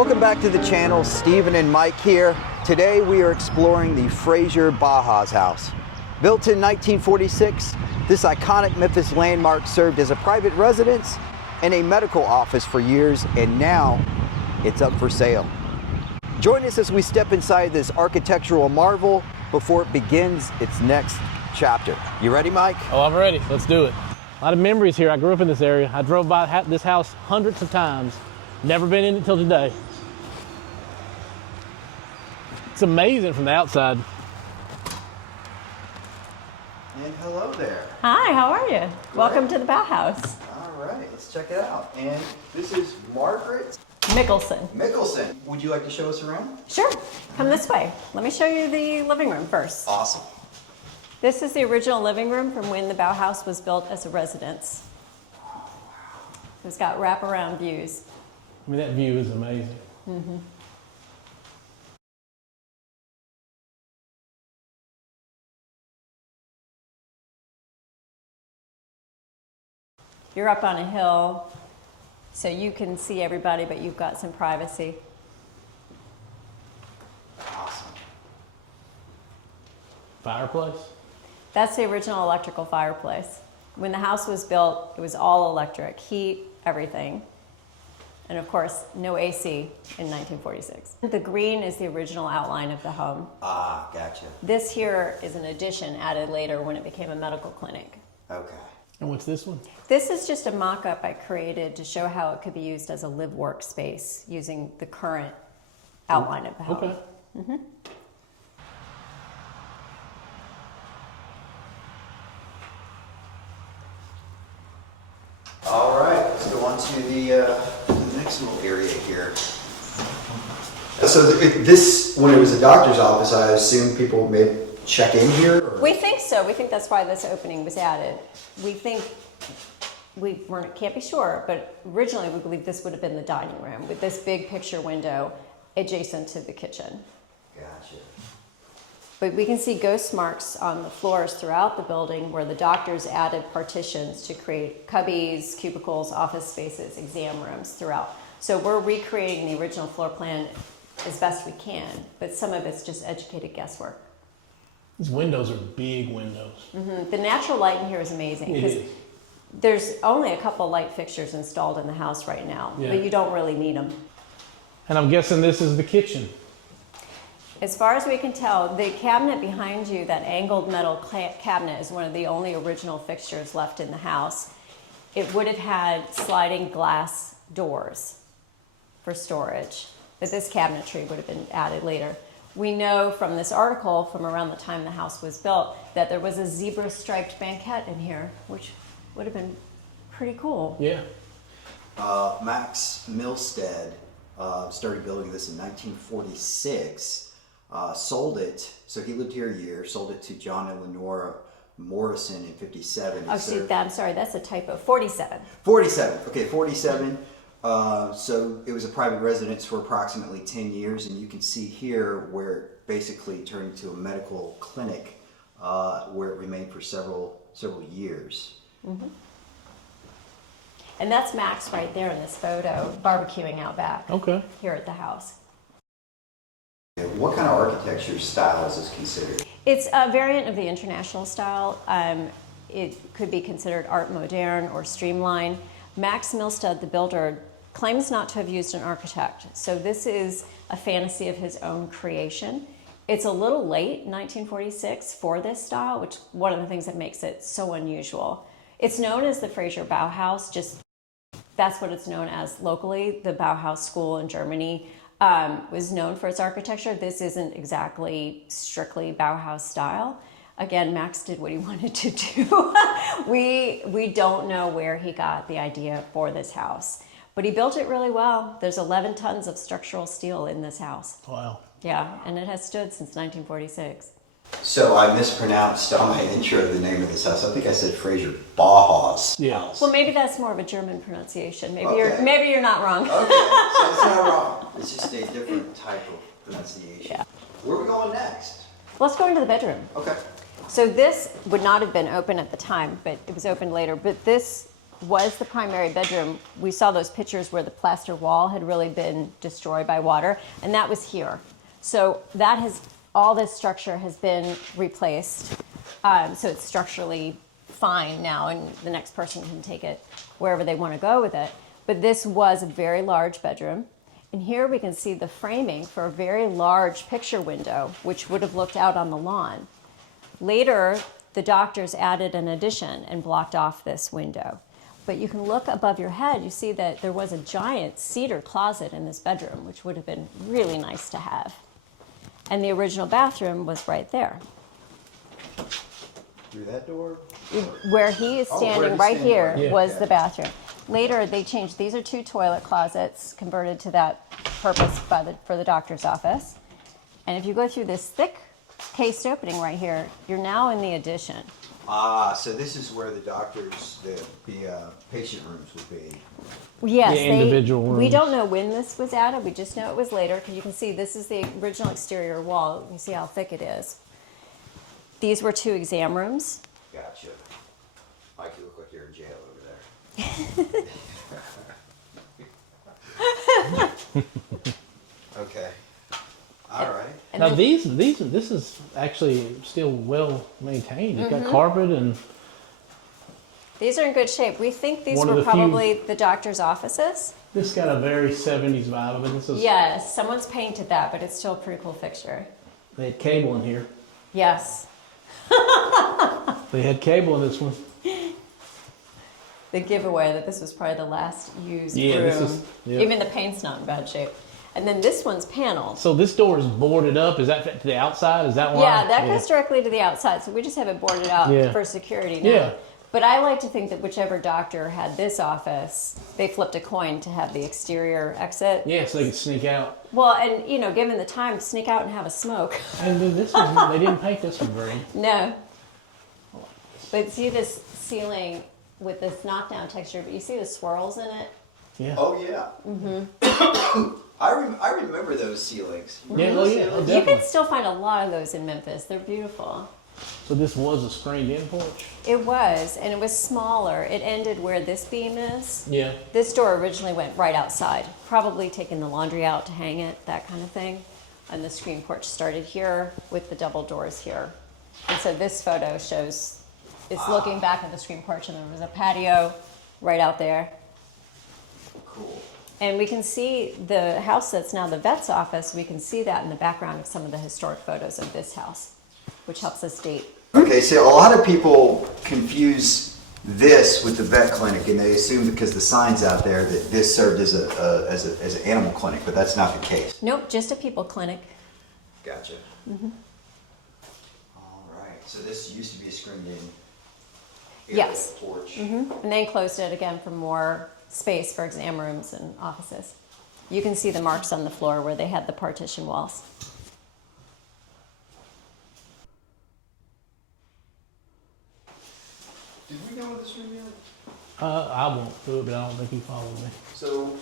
Welcome back to the channel. Stephen and Mike here. Today we are exploring the Frayser Bauhaus house. Built in 1946, this iconic Memphis landmark served as a private residence and a medical office for years, and now it's up for sale. Join us as we step inside this architectural marvel before it begins its next chapter. You ready, Mike? Oh, I'm ready. Let's do it. A lot of memories here. I grew up in this area. I drove by this house hundreds of times. Never been in it till today. It's amazing from the outside. And hello there. Hi, how are you? Welcome to the Bauhaus. All right, let's check it out. And this is Margaret Mickelson. Would you like to show us around? Sure, come this way. Let me show you the living room first. Awesome. This is the original living room from when the Bauhaus was built as a residence. It's got wraparound views. I mean, that view is amazing. Mm-hmm. You're up on a hill, so you can see everybody, but you've got some privacy. Awesome. Fireplace? That's the original electrical fireplace. When the house was built, it was all electric, heat, everything. And of course, no AC in 1946. The green is the original outline of the home. Ah, gotcha. This here is an addition added later when it became a medical clinic. Okay. And what's this one? This is just a mock-up I created to show how it could be used as a live-work space using the current outline of the home. Okay. Mm-hmm. All right, let's go on to the next little area here. So this, when it was a doctor's office, I assume people may check in here? Or? We think so. We think that's why this opening was added. We think, can't be sure, but originally we believe this would have been the dining room with this big picture window adjacent to the kitchen. Gotcha. But we can see ghost marks on the floors throughout the building where the doctors added partitions to create cubbies, cubicles, office spaces, exam rooms throughout. So we're recreating the original floor plan as best we can, but some of it's just educated guesswork. These windows are big windows. Mm-hmm. The natural light in here is amazing because there's only a couple light fixtures installed in the house right now, but you don't really need them. And I'm guessing this is the kitchen. As far as we can tell, the cabinet behind you, that angled metal cabinet, is one of the only original fixtures left in the house. It would have had sliding glass doors for storage, but this cabinetry would have been added later. We know from this article from around the time the house was built that there was a zebra-striped banquet in here, which would have been pretty cool. Yeah. Max Milstead started building this in 1946. Sold it, so he lived here a year, sold it to John and Lenora Morrison in 57. Oh, see, I'm sorry, that's a typo. 47. 47, okay, 47. So it was a private residence for approximately 10 years, and you can see here where it basically turned into a medical clinic where it remained for several years. Mm-hmm. And that's Max right there in this photo, barbecuing out back. Okay. Here at the house. What kind of architecture style is this considered? It's a variant of the international style. It could be considered art moderne or streamline. Max Milstead, the builder, claims not to have used an architect. So this is a fantasy of his own creation. It's a little late, 1946, for this style, which is one of the things that makes it so unusual. It's known as the Frayser Bauhaus, just that's what it's known as locally. The Bauhaus school in Germany was known for its architecture. This isn't exactly strictly Bauhaus style. Again, Max did what he wanted to do. We don't know where he got the idea for this house, but he built it really well. There's 11 tons of structural steel in this house. Wow. Yeah, and it has stood since 1946. So I mispronounced on my intro the name of this house. I think I said Frayser Bauhaus. Yeah. Well, maybe that's more of a German pronunciation. Maybe Okay. you're not wrong. Okay, so it's not wrong. It's just a different type of pronunciation. Yeah. Where are we going next? Let's go into the bedroom. Okay. So this would not have been open at the time, but it was opened later. But this was the primary bedroom. We saw those pictures where the plaster wall had really been destroyed by water, and that was here. So that has, all this structure has been replaced. So it's structurally fine now, and the next person can take it wherever they want to go with it. But this was a very large bedroom. And here we can see the framing for a very large picture window, which would have looked out on the lawn. Later, the doctors added an addition and blocked off this window. But you can look above your head, you see that there was a giant cedar closet in this bedroom, which would have been really nice to have. And the original bathroom was right there. Through that door? Where he is standing right here was the bathroom. Later, they changed, these are 2 toilet closets converted to that purpose for the doctor's office. And if you go through this thick cased opening right here, you're now in the addition. Ah, so this is where the doctors, the patient rooms would be. Yes, The individual we rooms. don't know when this was added. We just know it was later, because you can see this is the original exterior wall. You see how thick it is. These were 2 exam rooms. Gotcha. Mike, you look like you're in jail over there. Okay. All right. And Now then- this is actually still well maintained. It's got carpet and These are in good shape. We think these One of were the few- probably the doctor's offices. this got a very 70s vibe of it. This is Yes, someone's painted that, but it's still a pretty cool fixture. They had cable in here. Yes. They had cable in this one. The giveaway that this was probably the last used Yeah, room. this is- yeah. Even the paint's not in bad shape. And then this one's paneled. So this door is boarded up. Is that to the outside? Is that why? Yeah, that goes directly to the outside, so we just have it boarded out Yeah. for security now. Yeah. But I like to think that whichever doctor had this office, they flipped a coin to have the exterior exit. Yeah, so they could sneak out. Well, and given the time, sneak out and have a smoke. And then this one, they didn't paint this one green. No. But see this ceiling with this knockdown texture, but you see the swirls in it? Yeah. Oh, yeah. Mm-hmm. I remember those ceilings. Yeah, oh yeah, oh, You definitely. can still find a lot of those in Memphis. They're beautiful. So this was a screened-in porch. It was, and it was smaller. It ended where this beam is. Yeah. This door originally went right outside, probably taking the laundry out to hang it, that kind of thing. And the screen porch started here with the double doors here. And so this photo shows, it's looking back at the screen porch, and there was a patio right out there. Cool. And we can see the house that's now the vet's office, we can see that in the background of some of the historic photos of this house, which helps us date. Okay, so a lot of people confuse this with the vet clinic, and they assume because the sign's out there that this served as an animal clinic, but that's not the case. Nope, just a people clinic. Gotcha. All right, so this used to be a screened-in Yes. porch. And they closed it again for more space for exam rooms and offices. You can see the marks on the floor where they had the partition walls. Did we go to this room yet? I won't do it, but I don't think he followed me. So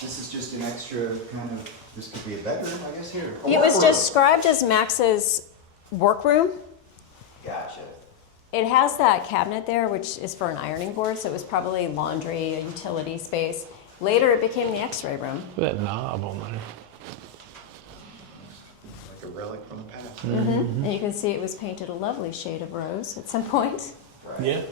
this is just an extra kind of, this could be a bedroom, I guess, here. It was described as Max's workroom. Gotcha. It has that cabinet there, which is for an ironing board, so it was probably laundry, a utility space. Later, it became the x-ray room. Look at that knob on there. Like a relic from the past. And you can see it was painted a lovely shade of rose at some point. Right. Yeah.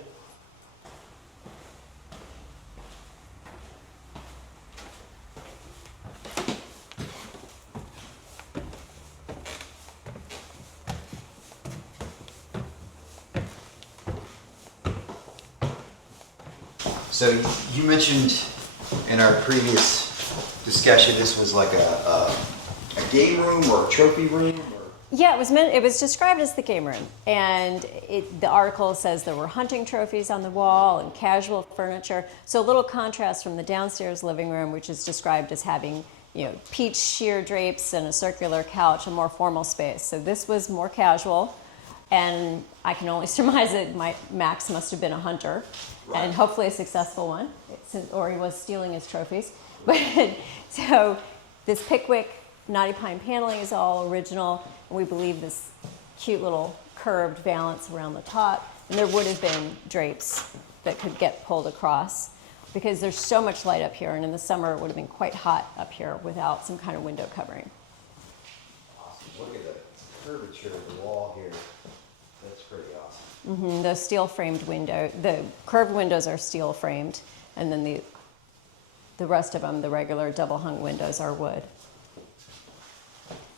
So you mentioned in our previous discussion, this was like a game room or a trophy room? Or? Yeah, it was described as the game room, and the article says there were hunting trophies on the wall and casual furniture. So a little contrast from the downstairs living room, which is described as having peach sheer drapes and a circular couch, a more formal space. So this was more casual, and I can only surmise that Max must have been a hunter, Right. and hopefully a successful one, or he was stealing his trophies. But so this Pickwick knotty pine paneling is all original, and we believe this cute little curved valance around the top, and there would have been drapes that could get pulled across because there's so much light up here, and in the summer it would have been quite hot up here without some kind of window covering. Awesome. Look at the curvature of the wall here. That's pretty awesome. The steel framed window, the curved windows are steel framed, and then the rest of them, the regular double hung windows, are wood.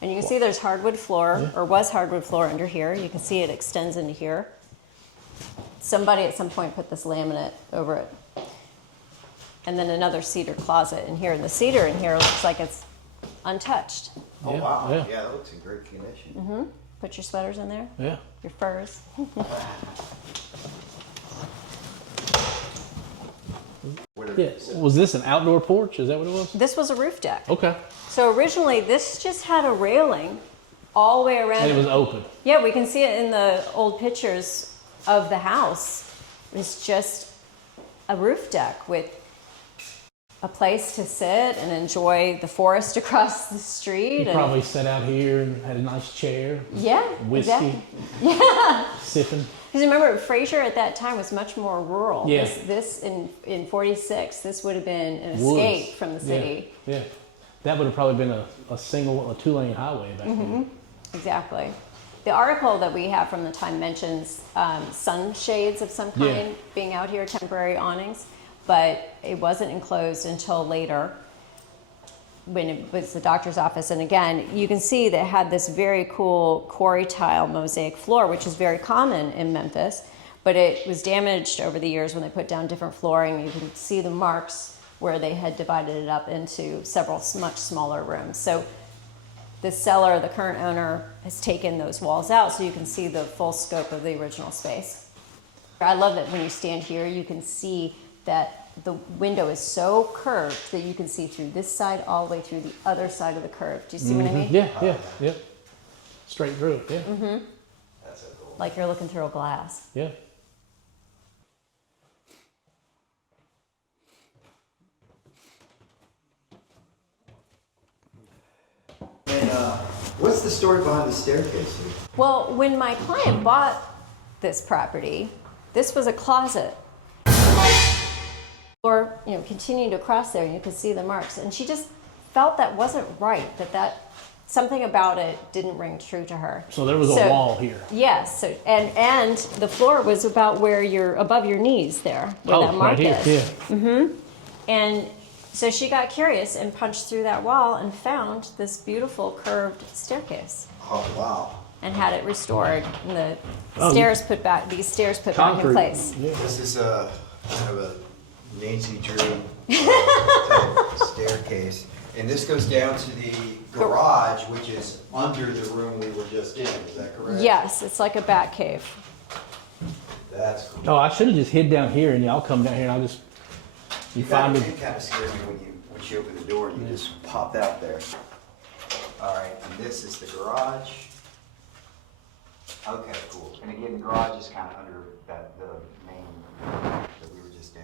And you can see there's hardwood floor, or was hardwood floor under here. You can see it extends into here. Somebody at some point put this laminate over it. And then another cedar closet in here. And the cedar in here looks like it's untouched. Oh, Yeah, wow. yeah. Yeah, that looks in great condition. Put your sweaters in there, Yeah. your furs. Yeah. Was this an outdoor porch? Is that what it was? This was a roof deck. Okay. So originally this just had a railing all the way around. And it was open. Yeah, we can see it in the old pictures of the house. It's just a roof deck with a place to sit and enjoy the forest across the street. You probably sat out here and had a nice chair. Yeah, Whiskey. exactly. Yeah. Sipping. Because remember, Frayser at that time was much more rural. Yeah. This in 46, this would have been an Woods. escape from the city. Yeah. That would have probably been a two-lane highway back then. Exactly. The article that we have from the time mentions sunshades of some kind being out here, temporary awnings, but it wasn't enclosed until later when it was the doctor's office. And again, you can see that it had this very cool quarry tile mosaic floor, which is very common in Memphis, but it was damaged over the years when they put down different flooring. You can see the marks where they had divided it up into several much smaller rooms. So the seller, the current owner, has taken those walls out so you can see the full scope of the original space. I love that when you stand here, you can see that the window is so curved that you can see through this side all the way through the other side of the curve. Do you see what I mean? Yeah. Straight through, yeah. That's so cool. Like you're looking through a glass. Yeah. And what's the story behind the staircase here? Well, when my client bought this property, this was a closet. Or, continued across there, and you could see the marks. And she just felt that wasn't right, that something about it didn't ring true to her. So there was a wall here. Yes, and the floor was about where you're above your knees there, where that mark right here, is. yeah. And so she got curious and punched through that wall and found this beautiful curved staircase Oh, wow. and had it restored. And the stairs put back, these stairs put back in Concrete. place. Yeah. This is kind of a Nancy Drew type staircase. And this goes down to the garage, which is under the room we were just in. Is that correct? Yes, it's like a bat cave. That's cool. Oh, I should have just hid down here and y'all come down here and I'll just, you find me. It kind of scared me when she opened the door and you just popped out there. All right, and this is the garage. Okay, cool. And again, the garage is kind of under the main that we were just in.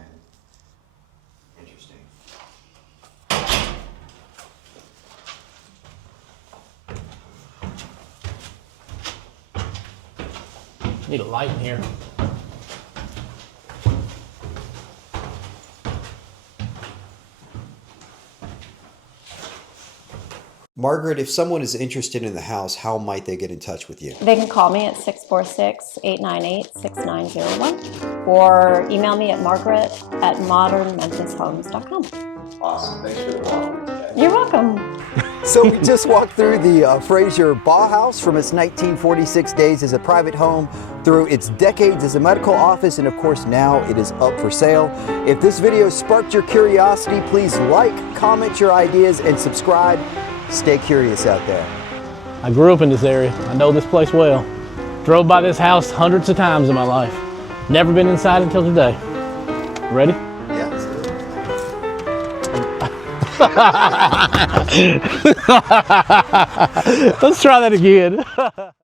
Interesting. Need a light in here. Margaret, if someone is interested in the house, how might they get in touch with you? They can call me at 646-898-6901 or email me at margaret@modernmemphishomes.com. Awesome. Thanks for the walk. You're welcome. So we just walked through the Frayser Bauhaus from its 1946 days as a private home through its decades as a medical office, and of course now it is up for sale. If this video sparked your curiosity, please like, comment your ideas, and subscribe. Stay curious out there. I grew up in this area. I know this place well. Drove by this house hundreds of times in my life. Never been inside until today. Ready? Yeah, let's do it. Let's try that again.